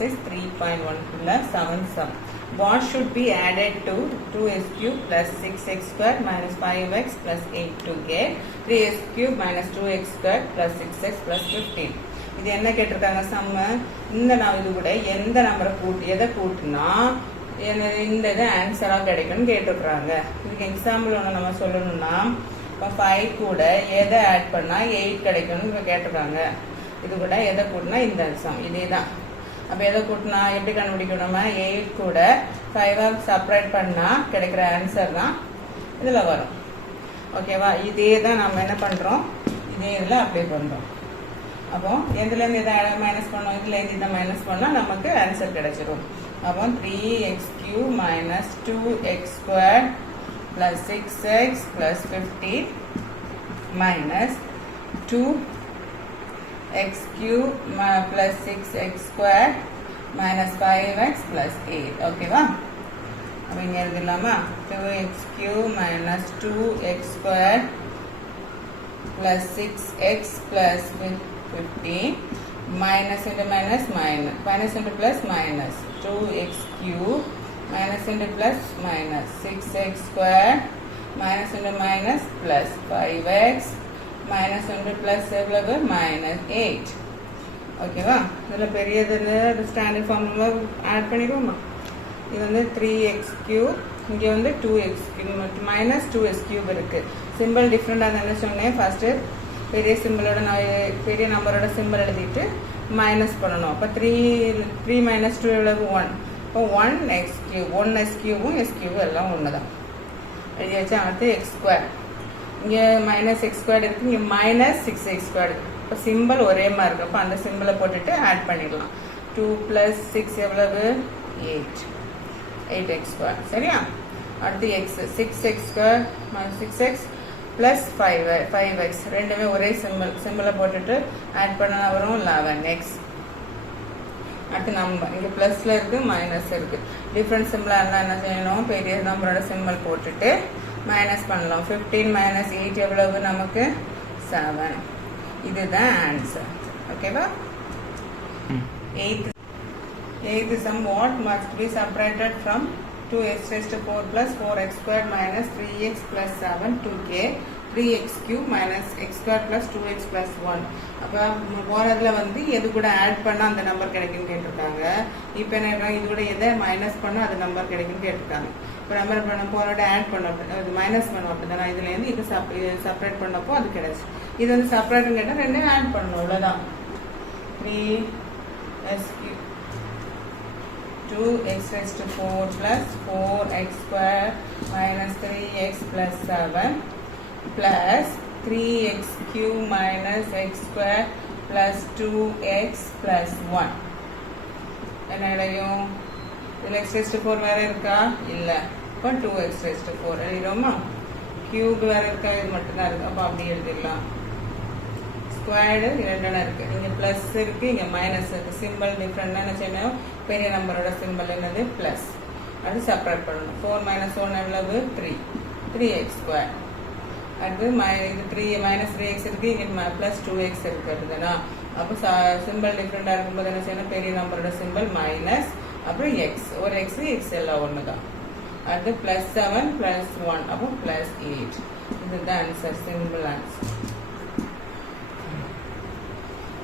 this is 3.1 plus 7 sum. What should be added to 2x cube plus 6x square minus 5x plus 8 to get 3x cube minus 2x square plus 6x plus 15. இது என்ன கேட்டிருக்காங்க சம்ம. இந்த நான் இது கூட எந்த நம்பரை எதை கூட்டினா இந்த இது ஆன்சராக கிடைக்கும்னு கேட்டிருக்கிறாங்க. இதுக்கு எக்ஸாம்பிள் ஒன்று நம்ம சொல்லணும்னா இப்போ 5 கூட எதை ஆட் பண்ணால் 8 கிடைக்கும்னு கேட்டிருக்காங்க. இது கூட எதை கூட்டினா இந்த சம் இதே தான். அப்போ எதை கூட்டினா எப்படி கண்டுபிடிக்கணும்? நம்ம 8 கூட 5 செப்பரேட் பண்ணால் கிடைக்கிற ஆன்சர் தான் இதில் வரும். ஓகேவா? இதே தான் நம்ம என்ன பண்ணுறோம், இதே இதில் அப்ளை பண்ணுறோம். அப்போ எதுலேருந்து இதை மைனஸ் பண்ணோம், இதுலேருந்து இதை மைனஸ் பண்ணால் நமக்கு ஆன்சர் கிடைச்சிடும். அப்போ 3x³ minus 2x² plus 6x plus 15 minus 2x³ plus 6x² minus 5x plus 8. ஓகேவா? அப்போ இங்கே எழுதிடலாமா? 2x³ minus 2x² plus 6x plus 15 minus into minus minus, minus into plus minus, 2x³ minus into plus minus, 6x square minus into minus plus 5x minus into plus எவ்வளவு minus 8. ஓகேவா? இதில் பெரியது standard formula add பண்ணிடுவோமா? இது வந்து 3x³ இங்கே வந்து 2x³ minus 2x³ இருக்குது. Simple டிஃப்ரெண்டாக தானே சொன்னேன். ஃபஸ்ட்டு பெரிய சிம்பிளோட பெரிய நம்பரோட சிம்பிள் எழுதிட்டு மைனஸ் பண்ணணும். அப்போ 3 minus 2 எவ்வளவு 1. இப்போ 1x³ 1s³ s³ எல்லாம் ஒன்று தான் எழுதி வச்சு. அடுத்து x², இங்கே மைனஸ் x² இருக்குது, இங்கே மைனஸ் 6x². இப்போ சிம்பிள் ஒரே மாதிரி இருக்கு. அப்போ அந்த சிம்பிளை போட்டுட்டு ஆட் பண்ணிடலாம். 2 plus 6 எவ்வளவு 8, 8x². சரியா? அடுத்து x 6x² minus 6x plus 5x ரெண்டுமே ஒரே சிம்பிளை போட்டுட்டு ஆட் பண்ண வரும் 11x. அடுத்து நம்பர் இங்கே ப்ளஸில் இருக்குது மைனஸ் இருக்குது. டிஃப்ரெண்ட் சிம்பிளாக இருந்தால் என்ன செய்யணும், பெரிய நம்பரோட சிம்பிள் போட்டுட்டு மைனஸ் பண்ணலாம். 15 minus 8 எவ்வளவு நமக்கு 7. இதுதான் ஆன்சர். ஓகேவா? Eighth sum, what must be separated from 2x⁴ plus 4x² minus 3x plus 7 to get 3x³ minus x² plus 2x plus 1. அப்போ போகிறதுல வந்து எது கூட ஆட் பண்ணால் அந்த நம்பர் கிடைக்குன்னு கேட்டிருக்காங்க. இப்போ என்ன, இது கூட எதை மைனஸ் பண்ணால் அது நம்பர் கிடைக்குன்னு கேட்டிருக்காங்க. இப்போ நம்பர் பண்ண போகிறோட ஆட் பண்ண இது மைனஸ் பண்ணோம் அப்படி தானே. இதுலேருந்து இது செப்பரேட் பண்ணப்போ அது கிடைச்சி. இது வந்து செப்பரேட்னு கேட்டால் ரெண்டையும் ஆட் பண்ணணும். அவ்வளோதான். 3x³ 2x⁴ plus 4x² minus 3x plus 7 plus 3x³ minus x² plus 2x plus 1. என்ன இடையும் இதில் x⁴ வேறு இருக்கா? இல்லை. இப்போ 2x⁴ எழுதிடுவோமா? கியூப் வேறு இருக்கா? இது மட்டும்தான் இருக்குது. அப்போ அப்படி எழுதிடலாம். ஸ்கொயர்டு 2 இருக்குது. இங்கே ப்ளஸ் இருக்குது, இங்கே மைனஸ் இருக்குது. சிம்பிள் டிஃப்ரெண்ட்டாக என்ன செய்யணும், பெரிய நம்பரோட சிம்பிள் என்னது ப்ளஸ். அது செப்பரேட் பண்ணணும். 4 minus 1 எவ்வளவு 3, 3x². அடுத்து இது 3 minus 3x இருக்குது, இங்கே ப்ளஸ் 2x இருக்குது. அப்படிதானா? அப்போ சிம்பிள் டிஃப்ரெண்ட்டாக இருக்கும்போது என்ன செய்யணும், பெரிய நம்பரோட சிம்பிள் மைனஸ், அப்புறம் எக்ஸ், ஒரு எக்ஸ் எக்ஸ் எல்லாம் ஒன்று தான். அடுத்து ப்ளஸ் 7 + 1, அப்போ ப்ளஸ் 8. இதுதான் answer, simple answer.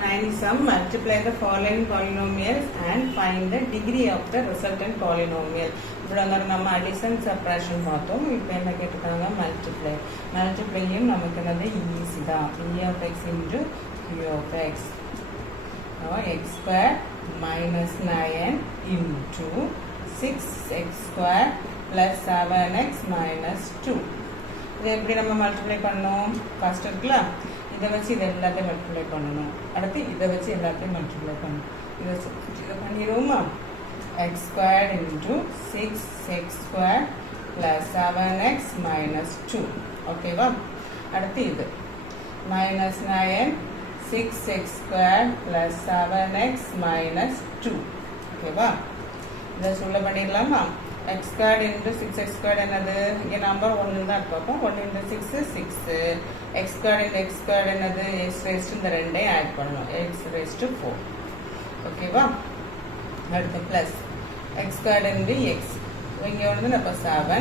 9th sum, multiply the following polynomials and find the degree of the resultant polynomial. இப்போ நம்ம அடிஷன் சப்ராக்ஷன் பார்த்தோம். இப்போ என்ன கேட்டிருக்காங்க, மல்டிப்ளை. மல்டிப்ளையும் நமக்கு என்னது ஈஸி தான். p(x) into q(x). x² minus 9 into 6x² plus 7x minus 2. இதை எப்படி நம்ம மல்டிப்ளை பண்ணோம்? ஃபர்ஸ்ட் இருக்குல்ல, இதை வச்சு இதை எல்லாத்தையும் மல்டிப்ளை பண்ணணும். அடுத்து இதை வச்சு எல்லாத்தையும் மல்டிப்ளை பண்ணணும். இதை பண்ணிடுவோமா? x² into 6x² plus 7x minus 2. ஓகேவா? அடுத்து இது minus 9 6x² plus 7x minus 2. ஓகேவா? இதை சொல்ல பண்ணிடலாமா? x² into 6x² என்னது? இங்கே நம்பர் 1 தான் இருக்கும். 1 into 6 6. x² into x² என்னது? x raised இந்த ரெண்டையும் ஆட் பண்ணணும். x raised 4. ஓகேவா? அடுத்து plus X squared into X. இங்கே வந்து நம்ம 7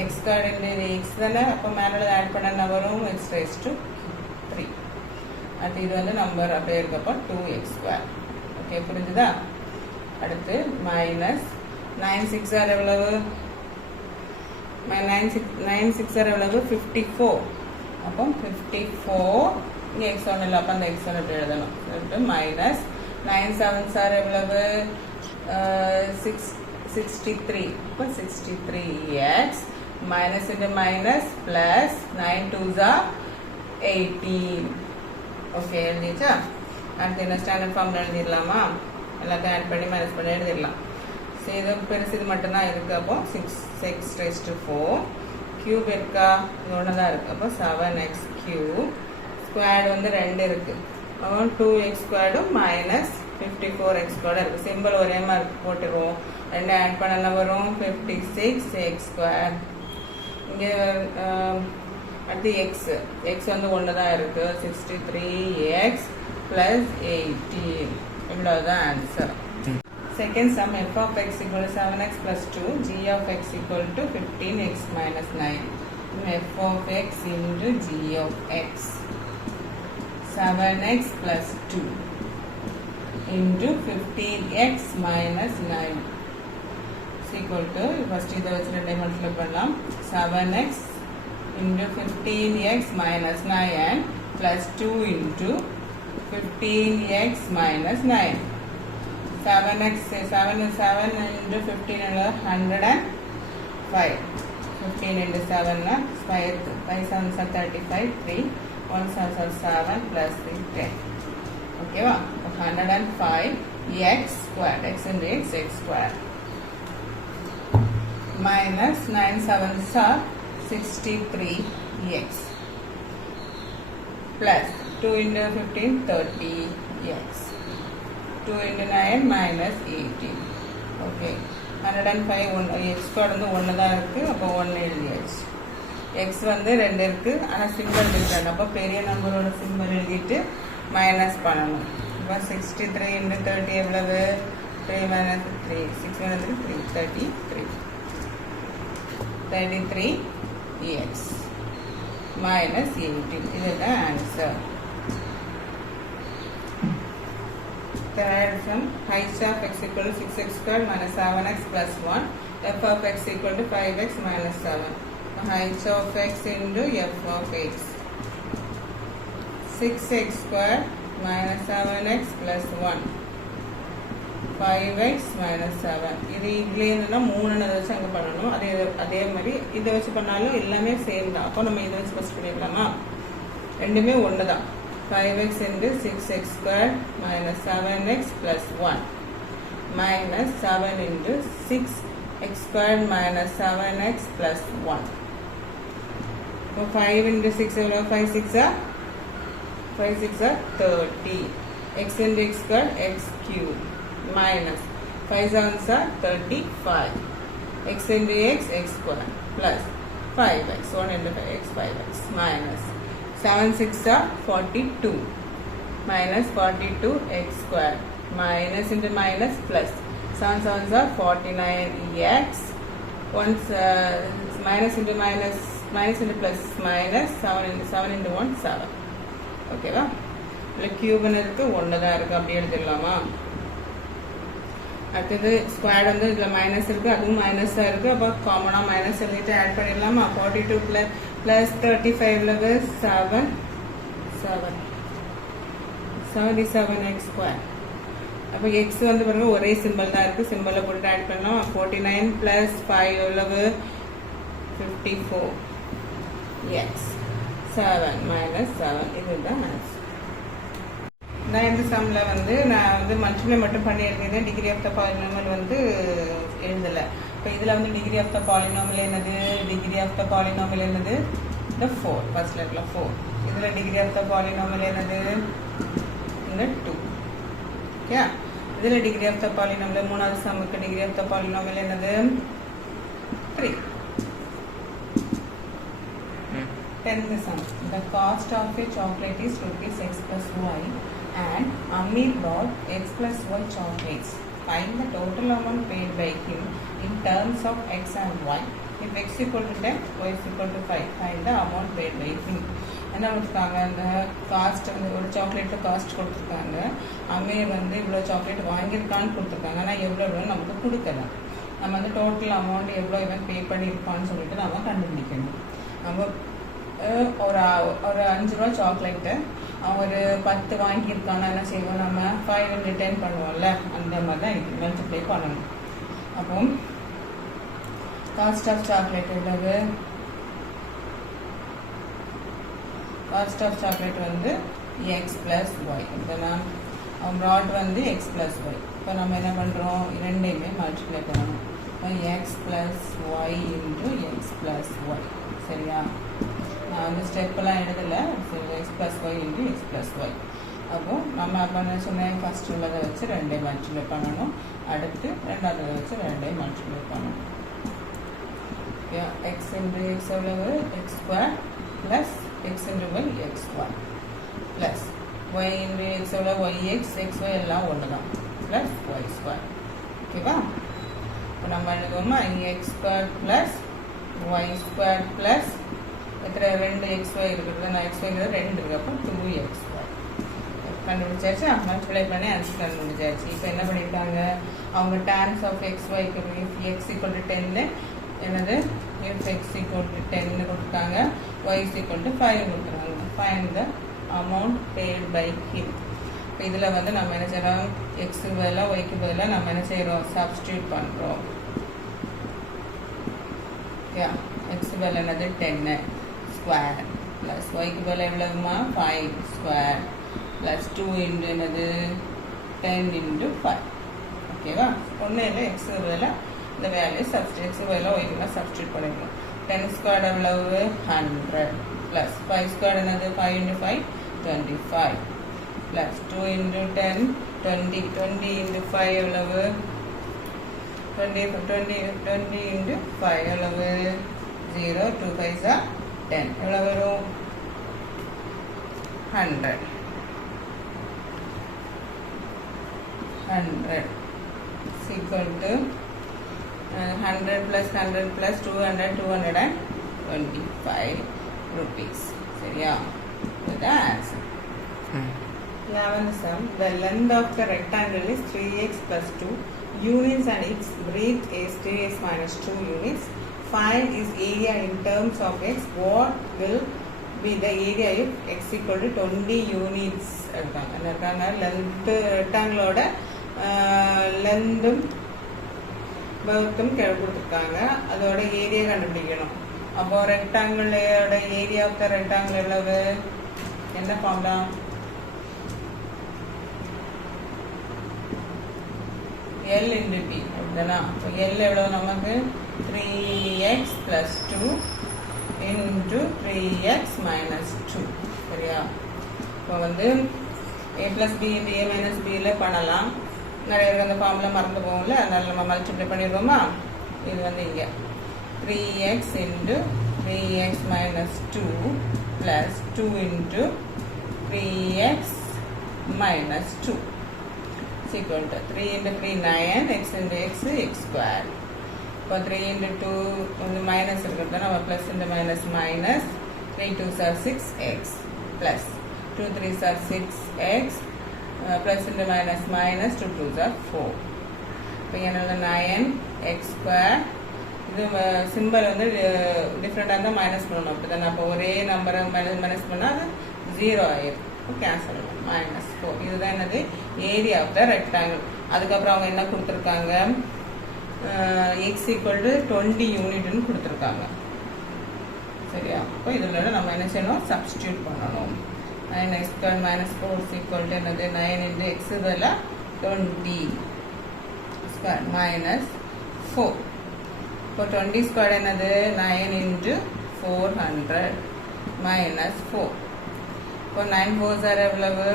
எக்ஸ் ஸ்கொயர்டு இன்டு எக்ஸ் தானே. அப்போ மேலே ஆட் பண்ண என்ன வரும்? X rice to 3. அடுத்து இது வந்து நம்பர் அப்படியே இருக்கப்போ 2x². ஓகே, புரிஞ்சுதா? அடுத்து மைனஸ் 9 6 எவ்வளவு? 9 6 எவ்வளவு? 54. அப்போ 54 இங்கே எக்ஸ் ஒன்று இல்லை, அப்போ அந்த எக்ஸ் ஒன்று இப்படி எழுதணும். மைனஸ் 9 7 எவ்வளவு? 63. இப்போ 63x minus into minus plus 9 2s are 18. Okay, எழுதிச்சா? அடுத்து என்ன ஸ்டாண்டர்ட் ஃபார்ம்ல எழுதிடலாமா? எல்லாத்தையும் ஆட் பண்ணி மைனஸ் பண்ணி எழுதிடலாம். சரி, இது பெருசு இது மட்டும்தான் இருக்குது. அப்போ 6x raised to 4 கியூப் இருக்கா? இது ஒன்று தான் இருக்குது. அப்போ 7x³ ஸ்கொயர்டு வந்து 2 இருக்குது. அப்போ 2x² மைனஸ் 54x² இருக்குது. சிம்பிள் ஒரே மாதிரி போட்டுருவோம். 2 ஆட் பண்ண என்ன வரும்? 56x². இங்கே அடுத்து எக்ஸ் வந்து ஒன்று தான் இருக்குது. 63x plus 18. இவ்வளோதான் answer. Second sum, f of x equal to 7x plus 2, g of x equal to 15x minus 9. f of x into g of x. 7x plus 2 into 15x minus 9 is equal to, first இதை வச்சு ரெண்டை multiply பண்ணலாம். 7x into 15x minus 9 plus 2 into 15x minus 9. 7x 7 into 15 105. 15 into 7 5 7 35 3 1 7 plus 3 10. Okay, 105 x squared. X into x squared minus 9 7s are 63x plus 2 into 15 30x. 2 into 9 minus 18. Okay, 105 X square வந்து 1 தான் இருக்குது. அப்போ 1 எழுதியாச்சு. X வந்து 2 இருக்குது, ஆனால் simple different. அப்போ பெரிய நம்பரோட சிம்பிள் எழுதிட்டு மைனஸ் பண்ணணும். இப்போ 63 into 30 எவ்வளவு? 3 minus 3 6 minus 3 33. 33x minus 18. இதுதான் answer. Third sum, height of x equal to 6x² minus 7x plus 1. F of x equal to 5x minus 7. Height of x into f of x. 6x² minus 7x plus 1. 5x minus 7. இது இதுலேருந்துனா 3 வச்சு அங்கே பண்ணணும். அதே மாதிரி இதை வச்சு பண்ணாலும் எல்லாமே சேம் தான். அப்போ நம்ம இதை வச்சு ஃபஸ்ட் பண்ணிடலாமா? ரெண்டுமே ஒன்று தான். 5x into 6x² minus 7x plus 1 minus 7 into 6x² minus 7x plus 1. So 5 into 6 5 6 are 30. X into x² x³ minus 5 7s are 35. X into x x² plus 5x 1 into 5x 5x minus 7 6 are 42 minus 42x² minus into minus plus 7 7s are 49x. Once minus into minus into plus minus 7 into 1 7. ஓகேவா? இல்லை கியூப்னு இருக்குது, 1 தான் இருக்குது. அப்படி எடுத்துடலாமா? அடுத்தது square வந்து இதில் minus இருக்குது, அதுவும் மைனஸ் தான் இருக்குது. அப்போ காமனாக மைனஸ் எழுதிட்டு ஆட் பண்ணிடலாமா? 42 plus 35 7 77x². அப்போ எக்ஸ் வந்து பாருங்க ஒரே சிம்பிள் தான் இருக்குது. சிம்பிளை போட்டு ஆட் பண்ணலாம். 49 plus 5 எவ்வளவு? 54x 7 minus 7. இதுதான் ஆன்சர். நான் இந்த சம்மில் வந்து நான் வந்து மல்டிப்ளை மட்டும் பண்ணி எழுதியிருந்தேன். டிகிரி ஆஃப் த பாலினாமியல் வந்து எழுதலை. இப்போ இதில் வந்து டிகிரி ஆஃப் த பாலினாமியல் என்னது? டிகிரி ஆஃப் த பாலினாமியல் என்னது? இந்த 4 ஃபர்ஸ்ட் லெட்டரில் 4. இதில் டிகிரி ஆஃப் த பாலினாமியல் என்னது? இந்த 2. ஓகே, இதில் டிகிரி ஆஃப் த பாலினாமியல் மூணாவது சம்முக்கு டிகிரி ஆஃப் த பாலினாமியல் என்னது? 3. 10th sum. The cost of a chocolate is rupees x plus y and Amir bought x plus y chocolates find the total amount paid by him in terms of x and y. If x equal to 10, y is equal to 5. Find the amount paid by him. என்ன கொடுத்துருக்காங்க, அந்த cost வந்து ஒரு chocolate cost கொடுத்துருக்காங்க. அம்மே வந்து இவ்வளோ chocolate வாங்கியிருக்கான்னு கொடுத்துருக்காங்க. ஆனால் எவ்வளோ நமக்கு கொடுக்கல. நம்ம வந்து டோட்டல் அமௌண்ட் எவ்வளோ இவன் பே பண்ணியிருப்பான்னு சொல்லிட்டு நம்ம கண்டுபிடிக்கணும். நம்ம ஒரு 5 ரூபா சாக்லேட்டு அவன் ஒரு 10 வாங்கியிருக்கான்னா என்ன செய்வோம், நம்ம 5 into 10 பண்ணுவோம்ல, அந்த மாதிரி தான் இது மல்டிப்ளை பண்ணணும். அப்போ காஸ்ட் ஆஃப் சாக்லேட் எவ்வளவு, காஸ்ட் ஆஃப் சாக்லேட் வந்து எக்ஸ் ப்ளஸ் ஒய். இப்போனா அவன் ப்ராட் வந்து எக்ஸ் ப்ளஸ் ஒய். இப்போ நம்ம என்ன பண்ணுறோம், ரெண்டையுமே மல்டிப்ளை பண்ணணும். இப்போ x plus y into x plus y. சரியா, நான் வந்து ஸ்டெப்பெல்லாம் எழுதலை. X plus y into x plus y. அப்போது நம்ம அப்போ என்ன சொன்னேன், ஃபஸ்ட் உள்ளதை வச்சு ரெண்டையும் மல்டிப்ளை பண்ணணும். அடுத்து ரெண்டாவது வச்சு ரெண்டையும் மல்டிப்ளை பண்ணணும். எக்ஸ் இன்ட்டு எக்ஸ் எவ்வளவு, x square plus x into y x square plus y into x எவ்வளோ, ஒய் எக்ஸ் எக்ஸ் ஒய் எல்லாம் ஒன்று தான், ப்ளஸ் ஒய் ஸ்கொயர். ஓகேவா, இப்போ நம்ம எழுதுவோமா, x square plus y square plus எத்தனை 2 எக்ஸ் ஒய் இருக்குது, நான் எக்ஸ் ஒய்ங்கிறது 2 இருக்குது. அப்போ 2 எக்ஸ் ஒய் கண்டுபிடிச்சாச்சு. மல்டிப்ளை பண்ணி ஆன்சர் கண்டுபிடிச்சாச்சு. இப்போ என்ன பண்ணியிருக்காங்க, அவங்க டேன்ஸ் ஆஃப் எக்ஸ் ஒய்க்கு எக்ஸ் ஈக்குவல் டு 10 என்னது, இஃப் எக்ஸ் ஈக்குவல் டு 10 கொடுத்துருக்காங்க, ஒய் இஸ் ஈக்குவல் டு 5 கொடுத்துருக்காங்க. Find the amount paid by him. இப்போ இதில் வந்து நம்ம என்ன செய்கிறோம், எக்ஸுக்கு பதிலாக ஒய்க்கு பதிலாக நம்ம என்ன செய்கிறோம், சப்ஸ்டியூட் பண்ணுறோம். எக்ஸுக்கு பதில் என்னது 10 ஸ்கொயர் ப்ளஸ் ஒய்க்கு பதில் எவ்வளவுமா 5 ஸ்கொயர் ப்ளஸ் 2 இன்ட்டு என்னது 10 இன்ட்டு 5. ஓகேவா, ஒன்றும் இல்லை, எக்ஸுக்கு பதிலாக இந்த வேல்யூ சப்ஸ்டியூட், எக்ஸுக்கு பதிலாக ஒய்க்குனா சப்ஸ்டியூட் பண்ணிக்கணும். 10 ஸ்கொயர் எவ்வளவு 100 ப்ளஸ் 5 ஸ்கொயர் என்னது 5 இன்ட்டு 5 25 ப்ளஸ் 2 இன்ட்டு 10 20 20 இன்ட்டு 5 எவ்வளவு 20 இன்ட்டு 5 எவ்வளவு 0 2 5 10 எவ்வளவு வரும் 100 is equal to 100 plus 100 plus 200 225 rupees. சரியா, இதுதான் answer. 11th sum, the length of the rectangle is 3x plus 2 units and its breadth is 3x minus 2 units. Find its area in terms of x. What will be the area if x equal to 20 units? இருக்காங்க length ரெக்டாங்கிளோட லென்த்தும் பெர்த்தும் கொடுத்துருக்காங்க, அதோட area கண்டுபிடிக்கணும். அப்போ ரெக்டாங்கிளோட area of the rectangle எவ்வளவு, என்ன formula, L into B அப்படிதானா. இப்போ L எவ்வளோ நமக்கு 3x plus 2 into 3x minus 2. சரியா, இப்போ வந்து a plus b into a minus b ல பண்ணலாம். நிறைய பேருக்கு அந்த ஃபார்முலா மறந்து போகும்ல, அதனால நம்ம மல்டிப்ளை பண்ணிடுவோமா. இது வந்து இங்கே 3x into 3x minus 2 plus 2 into 3x minus 2 is equal to 3 into 3 9, x into x x square. இப்போ 3 into 2 வந்து மைனஸ் இருக்கிறது, நம்ம plus into minus minus 3 2s are 6x plus 2 3s are 6x plus into minus minus 2 2s are 4. இப்போ என்னது 9x square. இது simple வந்து டிஃப்ரெண்டாக இருந்தால் மைனஸ் பண்ணணும், அப்படி தானே. அப்போ ஒரே நம்பரை மைனஸ் பண்ணால் அது 0 ஆயிடும். கேன்சல் பண்ணணும், மைனஸ் 4. இதுதான் என்னது ஏரியா ஆஃப் த ரெக்டாங்கிள். அதுக்கப்புறம் அவங்க என்ன கொடுத்துருக்காங்க, எக்ஸ் ஈக்குவல் டு 20 யூனிட்னு கொடுத்துருக்காங்க. சரியா, அப்போ இதில் நம்ம என்ன செய்யணும், சப்ஸ்டியூட் பண்ணணும். 9x square minus 4 is equal to என்னது 9 into x இதில் 20 square minus 4. இப்போ 20 square என்னது 9 into 400 minus 4. இப்போ 9 4s are எவ்வளவு,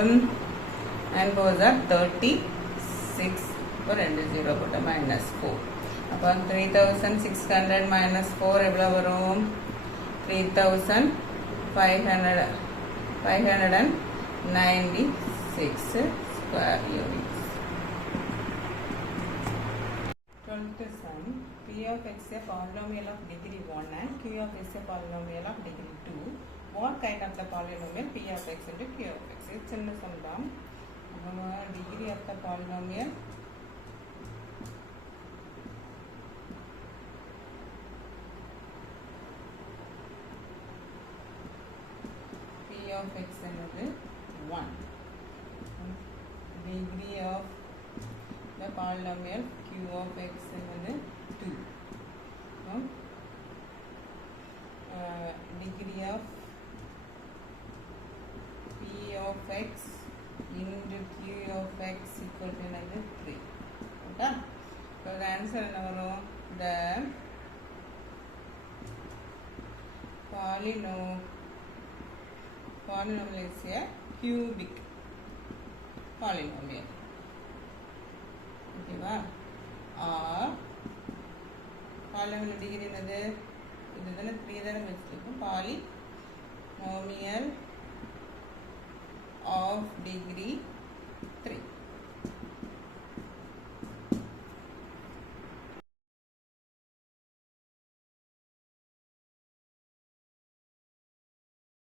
9 4s are 36. இப்போ 2 0 போட்ட minus 4. அப்போ 3600 minus 4 எவ்வளவு வரும், 3596 square units. of x is a polynomial of degree 1 and q of x is a polynomial of degree 2. What kind of the polynomial p of x into q of x? It's in the sum. Degree of the polynomial p of x another 1. Degree of the polynomial q of x another 2. Degree of p of x into q of x equal to another 3. Okay? So the answer is the polynomial is a cubic polynomial. Okay, or polynomial degree என்னது இதுதானே 3 தானே வெச்சிருக்கோம் polynomial of degree 3.